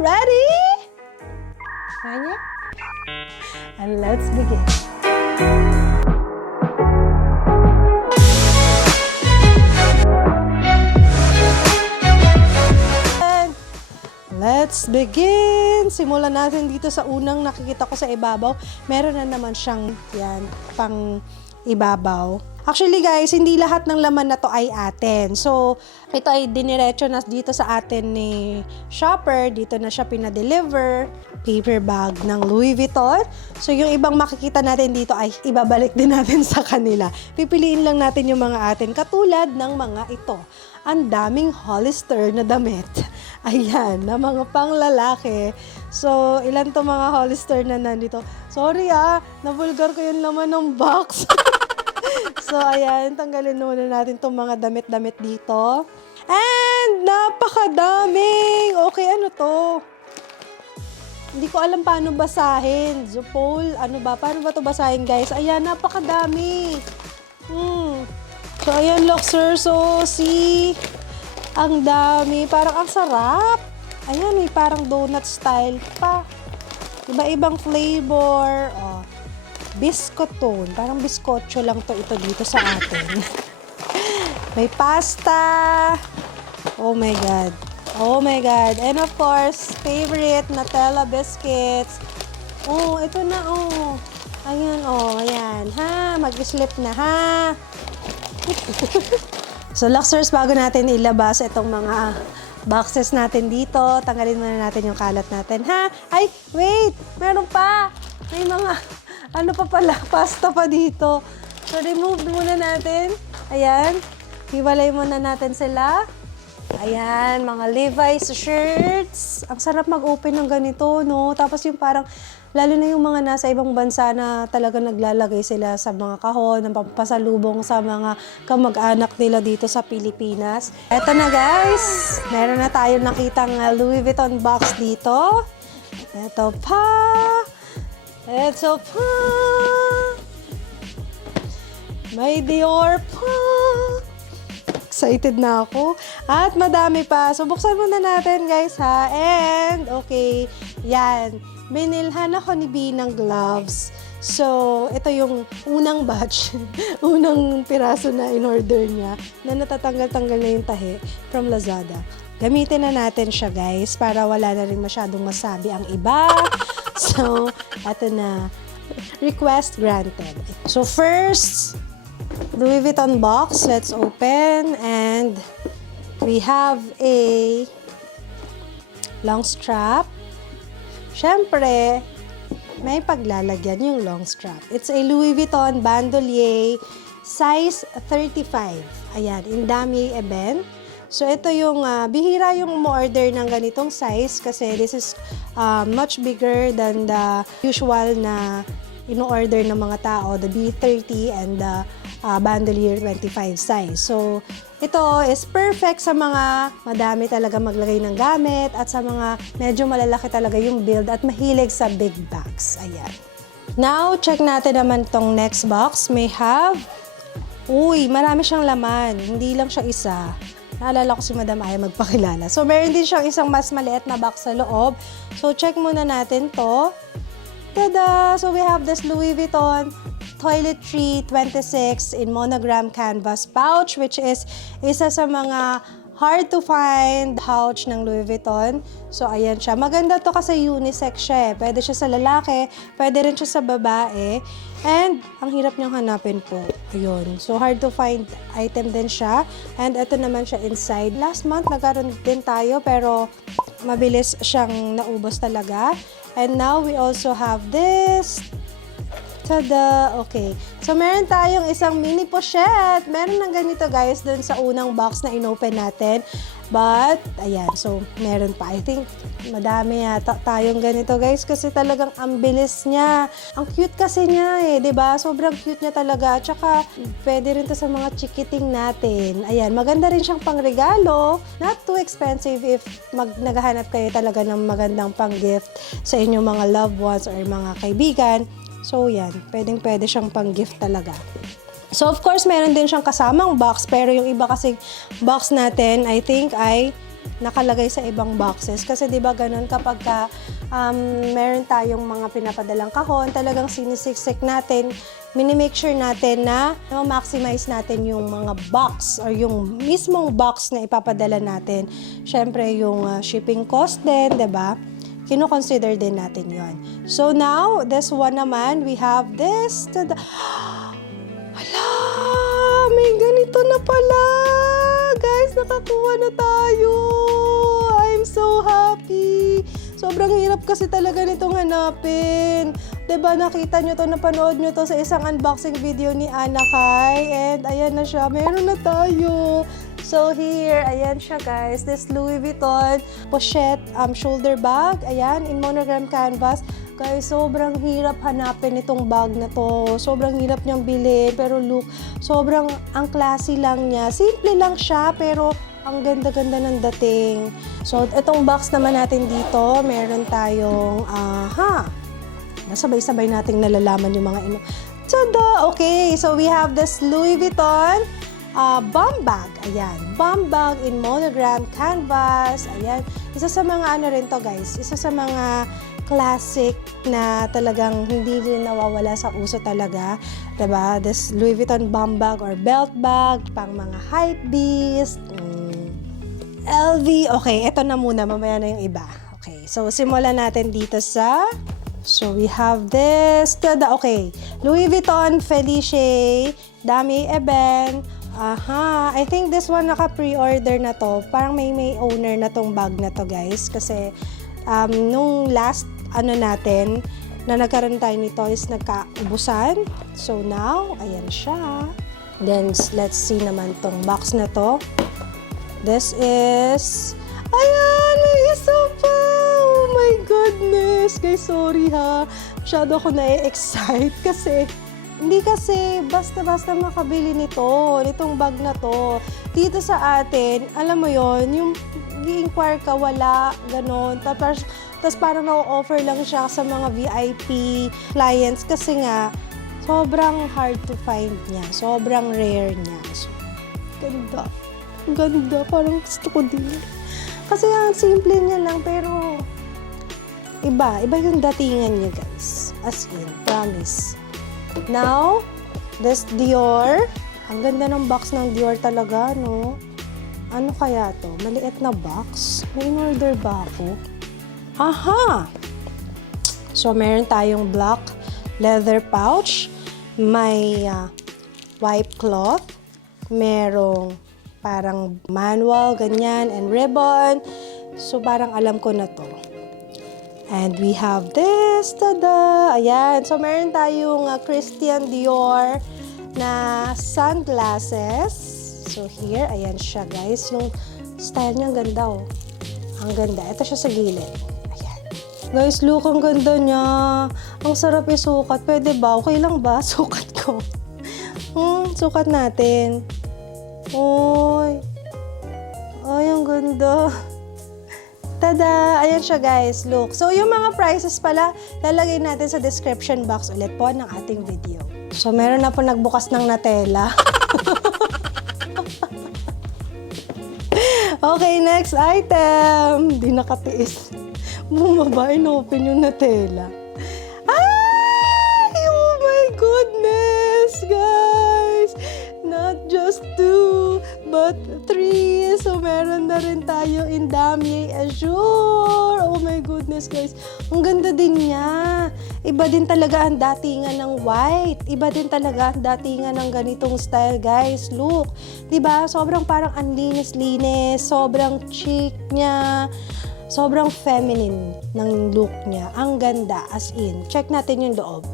Ready? Kaya? And let's begin. Let's begin! Simulan natin dito sa unang nakikita ko sa ibabaw. Meron na naman siyang yan, pang ibabaw. Actually guys, hindi lahat ng laman na to ay atin. So, ito ay diniretso na dito sa atin ni shopper. Dito na siya pinadeliver. Paper bag ng Louis Vuitton. So, yung ibang makikita natin dito ay ibabalik din natin sa kanila. Pipiliin lang natin yung mga atin. Katulad ng mga ito. Ang daming Hollister na damit. Ayan, na mga panglalaki. So, ilan to mga Hollister na nandito? Sorry nabulgar ko yung laman ng box. So, ayan, tanggalin muna natin itong mga damit-damit dito. And, napakadaming! Okay, ano to? Hindi ko alam paano basahin. Zupol, ano ba? Paano ba to basahin, guys? Ayan, napakadami. So, ayan, Luxor. So, see? Ang dami. Parang ang sarap. Ayan, may parang donut style pa. Iba-ibang flavor. Oh. Biscottone. Parang biskotso lang to ito dito sa atin. May pasta. Oh my God. Oh my God. And of course, favorite Nutella biscuits. Oh, ito na oh. Ayan oh, ayan. Ha, mag-slip na ha. So, Luxors, bago natin ilabas itong mga boxes natin dito, tanggalin muna natin yung kalat natin, ha? Ay, wait! Meron pa! May mga, ano pa pala, pasta pa dito. So, remove muna natin. Ayan. Hiwalay muna natin sila. Ayan, mga Levi's shirts. Ang sarap mag-open ng ganito, no? Tapos yung parang, lalo na yung mga nasa ibang bansa na talaga naglalagay sila sa mga kahon, ng pampasalubong sa mga kamag-anak nila dito sa Pilipinas. Eto na guys, meron na tayo nakitang Louis Vuitton box dito. Eto pa. Eto pa. May Dior pa. Excited na ako. At madami pa. So, buksan muna natin, guys, ha? And, okay, yan. Binilhan ako ni B ng gloves. So, ito yung unang batch. Unang piraso na in-order niya na natatanggal-tanggal na yung tahi from Lazada. Gamitin na natin siya, guys, para wala na rin masyadong masabi ang iba. So, ito na. Request granted. So, first, Louis Vuitton box. Let's open. And we have a long strap. Siyempre, may paglalagyan yung long strap. It's a Louis Vuitton bandolier size 35. Ayan, in Damier Ebene. So, ito yung bihira yung mo-order ng ganitong size kasi this is much bigger than the usual na ino-order ng mga tao, the B30 and the bandolier 25 size. So, ito is perfect sa mga madami talaga maglagay ng gamit at sa mga medyo malalaki talaga yung build at mahilig sa big bags. Ayan. Now, check natin naman tong next box. May have, marami siyang laman. Hindi lang siya isa. Naalala ko si Madam Aya magpakilala. So, meron din siyang isang mas maliit na box sa loob. So, check muna natin to. Tada! So, we have this Louis Vuitton Toiletry 26 in monogram canvas pouch, which is isa sa mga hard to find pouch ng Louis Vuitton. So, ayan siya. Maganda to kasi unisex siya eh. Pwede siya sa lalaki, pwede rin siya sa babae. And, ang hirap niyang hanapin po. Ayun. So, hard to find item din siya. And, ito naman siya inside. Last month, nagkaroon din tayo, pero mabilis siyang naubos talaga. And now, we also have this. Tada! Okay. So, meron tayong isang mini pochette. Meron ng ganito, guys, dun sa unang box na inopen natin. But, ayan. So, meron pa. I think, madami yata tayong ganito, guys. Kasi talagang ang bilis niya. Ang cute kasi niya eh. 'Di ba? Sobrang cute niya talaga. At saka, pwede rin to sa mga chikiting natin. Ayan. Maganda rin siyang pangregalo. Not too expensive if naghahanap kayo talaga ng magandang pang-gift sa inyong mga loved ones or mga kaibigan. So, yan. Pwedeng-pwede siyang pang-gift talaga. So, of course, meron din siyang kasamang box. Pero yung iba kasing box natin, I think, ay nakalagay sa ibang boxes. Kasi di ba ganun kapag meron tayong mga pinapadalang kahon, talagang sinisiksik natin, minimake sure natin na ma-maximize natin yung mga box or yung mismong box na ipapadala natin. Syempre yung shipping cost din, di ba? Kino-consider din natin yon. So now, this one naman, we have this. Hala! May ganito na pala! Guys, nakakuha na tayo! I'm so happy! Sobrang hirap kasi talaga nitong hanapin. Diba, nakita nyo to, napanood nyo to sa isang unboxing video ni Ana Kai. And ayan na siya, meron na tayo. So here, ayan siya guys, this Louis Vuitton pochette shoulder bag. Ayan, in monogram canvas. Guys, sobrang hirap hanapin itong bag na to. Sobrang hirap niyang bilhin. Pero look, sobrang ang classy lang niya. Simple lang siya, pero ang ganda-ganda ng dating. So, itong box naman natin dito, meron tayong, nasabay-sabay nating nalalaman yung mga Tada! Okay, so we have this Louis Vuitton bomb bag. Ayan, bomb bag in monogram canvas. Ayan, isa sa mga ano rin to guys, isa sa mga classic na talagang hindi rin nawawala sa uso talaga. Diba? This Louis Vuitton bomb bag or belt bag, pang mga hypebeast, LV. Okay, eto na muna, mamaya na yung iba. Okay, so simulan natin dito sa... So we have this. Okay, Louis Vuitton Felice Damier Ebene. I think this one naka-pre-order na to. Parang may owner na tong bag na to guys. Kasi nung last natin na nagkaroon tayo nito is nagkaubusan. So now, ayan siya. Then let's see naman tong box na to. This is... Ayan! May isa pa! Oh my goodness! Guys, sorry ha. Masyado ako na-excite kasi hindi kasi basta-basta makabili nitong bag na to. Dito sa atin, alam mo yon, yung i-inquire ka, wala, ganon. Tapos parang na-offer lang siya sa mga VIP clients kasi nga, sobrang hard to find niya. Sobrang rare niya. So, ganda. Ganda. Parang gusto ko din. Kasi ang simple niya lang, pero iba yung datingan niya, guys. As in, promise. Now, this Dior. Ang ganda ng box ng Dior talaga, no? Ano kaya to? Maliit na box? May in-order ba ako? Aha! So, meron tayong black leather pouch. May white cloth. Merong parang manual, ganyan, and ribbon. So, parang alam ko na to. And we have this, tada! Ayan. So, meron tayong Christian Dior na sunglasses. So, here, ayan siya, guys. Yung style niya, ang ganda, oh. Ang ganda. Ito siya sa gilid. Ayan. Guys, look, ang ganda niya. Ang sarap isukat. Pwede ba? Okay lang ba? Sukat ko. Sukat natin. Oy. Ay, ang ganda. Tada! Ayan siya guys, look. So, yung mga prices pala, lalagay natin sa description box ulit po ng ating video. So, meron na po nagbukas ng Nutella. Okay, next item. Di nakatiis. Bumaba, in-open yung Nutella. Ay! Oh my goodness, guys! Not just 2, but 3. So, meron na rin tayo in Damier Azur. Oh my goodness, guys. Ang ganda din niya. Iba din talaga ang datingan ng white. Iba din talaga ang datingan ng ganitong style, guys. Look. Diba? Sobrang parang ang linis-linis. Sobrang chic niya. Sobrang feminine ng look niya. Ang ganda. As in. Check natin yung loob.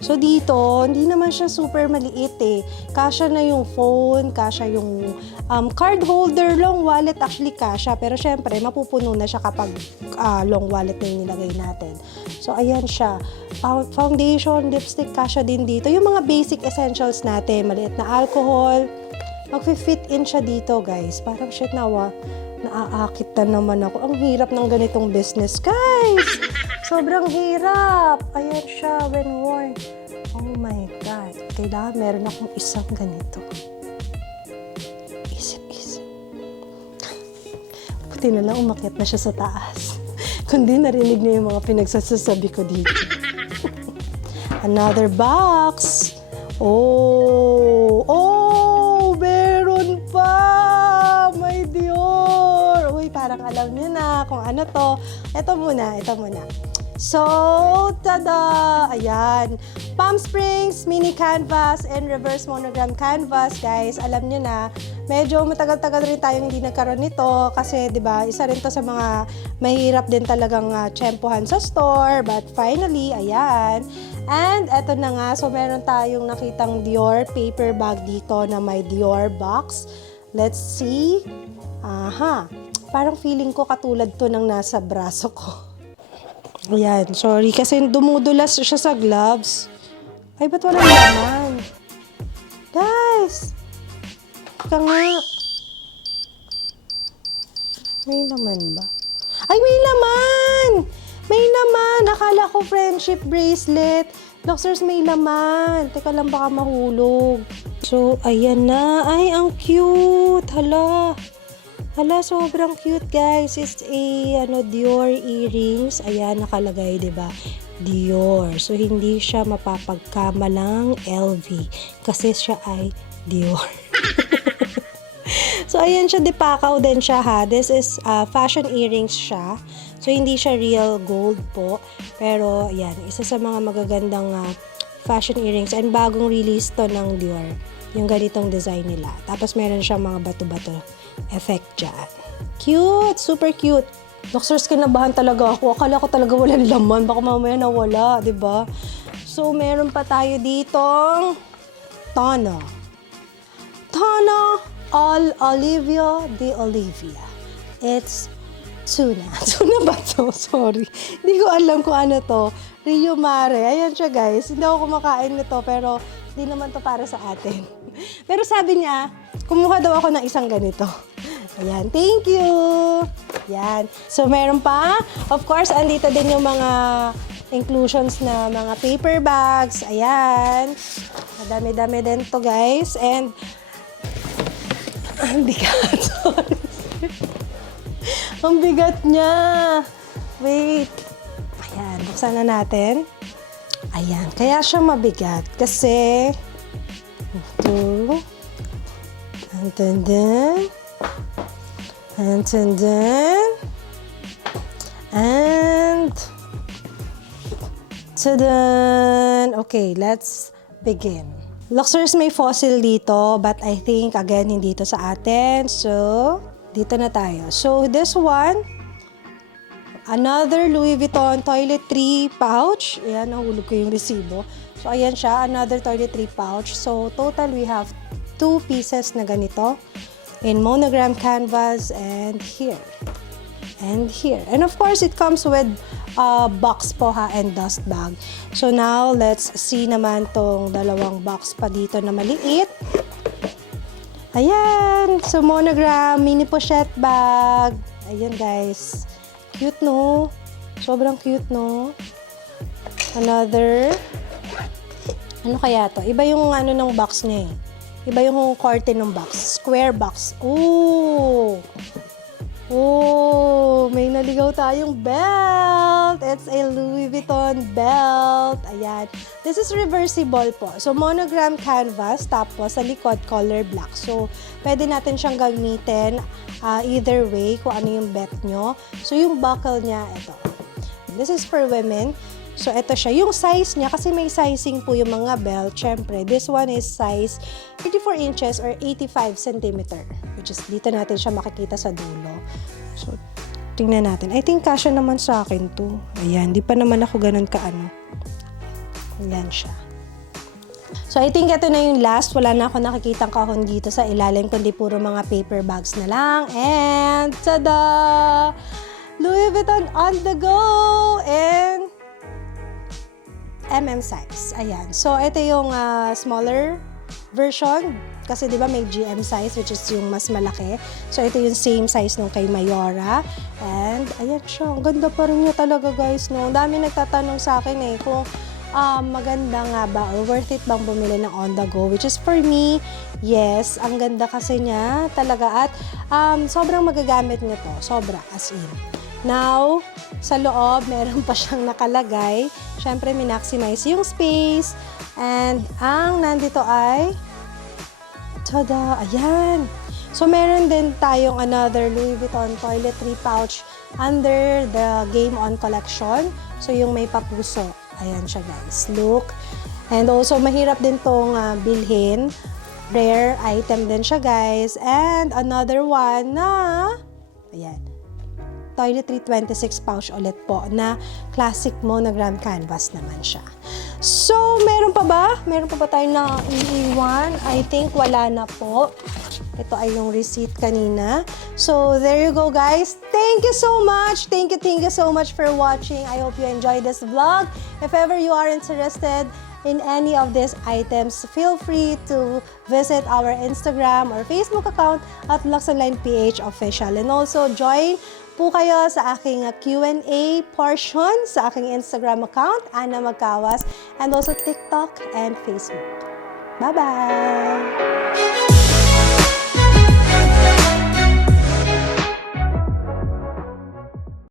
So, dito, hindi naman siya super maliit eh. Kasya na yung phone, kasya yung card holder, long wallet, actually kasya. Pero syempre, mapupuno na siya kapag long wallet na yung nilagay natin. So, ayan siya. Foundation, lipstick, kasya din dito. Yung mga basic essentials natin, maliit na alcohol. Mag-fit in siya dito, guys. Parang shit naaakit na naman ako. Ang hirap ng ganitong business, guys. Sobrang hirap. Ayan siya when worn. Oh my God. Kailangan meron akong isang ganito. Isip. Buti na lang umakyat na siya sa taas. Kundi narinig niya yung mga pinagsasabi ko dito. Another box. Oh! Oh! Meron pa! My Dior! Uy, parang alam niyo na kung ano to. Ito muna. So, tada! Ayan. Palm Springs mini canvas and reverse monogram canvas, guys. Alam nyo na, medyo matagal-tagal rin tayong hindi nagkaroon nito kasi, di ba, isa rin to sa mga mahirap din talagang tsempohan sa store. But finally, ayan. And eto na nga, so meron tayong nakitang Dior paper bag dito na may Dior box. Let's see. Aha. Parang feeling ko katulad to ng nasa braso ko. Ayan, sorry. Kasi dumudulas siya sa gloves. Ay, ba't walang laman? Guys! Ika nga. May laman ba? Ay, may laman! May laman! Akala ko friendship bracelet. Doctors, may laman. Teka lang, baka mahulog. So, ayan na. Ay, ang cute! Hala! Hala, sobrang cute, guys. It's a Dior earrings. Ayan, nakalagay, 'di ba? Dior. So, hindi siya mapapagkamalang LV kasi siya ay Dior. So, ayan siya, dipakaw din siya, ha. This is fashion earrings siya. So, hindi siya real gold po. Pero, ayan, isa sa mga magagandang fashion earrings and bagong release to ng Dior. Yung ganitong design nila. Tapos, meron siyang mga bato-bato effect dyan. Cute! Super cute! Doctors, kinabahan talaga ako. Akala ko talaga walang laman. Baka mamaya nawala, di ba? So, meron pa tayo ditong Tana. Tana Olivia de Olivia. It's tuna. Tuna ba to? Sorry. Hindi ko alam kung ano to. Rio Mare. Ayan siya, guys. Hindi ako kumakain nito, pero hindi naman to para sa atin. Pero sabi niya, kumuha daw ako ng isang ganito. Ayan, thank you! Ayan. So, meron pa. Of course, andito din yung mga inclusions na mga paper bags. Ayan. Madami-dami din to, guys. And, ang bigat. Sorry. Ang bigat niya. Wait. Ayan, buksan na natin. Ayan, kaya siya mabigat. Kasi, ito. Antandan. Antandan. And tadan! Okay, let's begin. Luxors, may fossil dito, but I think, again, hindi ito sa atin. So, dito na tayo. So, this one, another Louis Vuitton toiletry pouch. Ayan, nahulog ko yung resibo. So, ayan siya, another toiletry pouch. So, total, we have 2 pieces na ganito in monogram canvas and here. And here. And of course, it comes with a box po, ha, and dust bag. So now, let's see naman tong dalawang box pa dito na maliit. Ayan! So, monogram, mini pochette bag. Ayan, guys. Cute, no? Sobrang cute, no? Another. Ano kaya to? Iba yung ng box niya eh. Iba yung korte ng box. Square box. Ooh! Oh, may naligaw tayong belt. It's a Louis Vuitton belt. Ayan. This is reversible po. So, monogram canvas, tapos sa likod, color black. So, pwede natin siyang gamitin either way, kung ano yung bet nyo. So, yung buckle niya, ito. This is for women. So, ito siya. Yung size niya, kasi may sizing po yung mga belt. Siyempre, this one is size 34 inches or 85 centimeter. Which is, dito natin siya makikita sa dulo. So, tingnan natin. I think kasya naman sa akin to. Ayan, di pa naman ako ganun kaano. Ayan siya. So, I think ito na yung last. Wala na ako nakikitang kahon dito sa ilalim, kundi puro mga paper bags na lang. And, tada! Louis Vuitton on the go! And, size. Ayan. So, ito yung smaller version. Kasi, di ba, may GM size, which is yung mas malaki. So, ito yung same size nung kay Mayora. And, ayan siya. Ang ganda pa rin niya talaga, guys, no? Ang dami nagtatanong sa akin, eh, kung maganda nga ba or worth it bang bumili ng on the go? Which is for me, yes. Ang ganda kasi niya talaga at sobrang magagamit nito. Sobra, as in. Now, sa loob, meron pa siyang nakalagay. Siyempre, minmaximize yung space. And ang nandito ay, tada, ayan. So, meron din tayong another Louis Vuitton toiletry pouch under the Game On collection. So, yung may papuso. Ayan siya, guys. Look. And also, mahirap din tong bilhin. Rare item din siya, guys. And another one na, ayan, toiletry 26 pouch ulit po na classic monogram canvas naman siya. So, meron pa ba? Meron pa ba tayo na iiwan? I think wala na po. Ito ay yung receipt kanina. So, there you go, guys. Thank you so much. Thank you so much for watching. I hope you enjoyed this vlog. If ever you are interested in any of these items, feel free to visit our Instagram or Facebook account at LuxOnlinePH Official. And also, join po kayo sa aking Q&A portion sa aking Instagram account, Ana Magkawas, and also TikTok and Facebook. Bye-bye!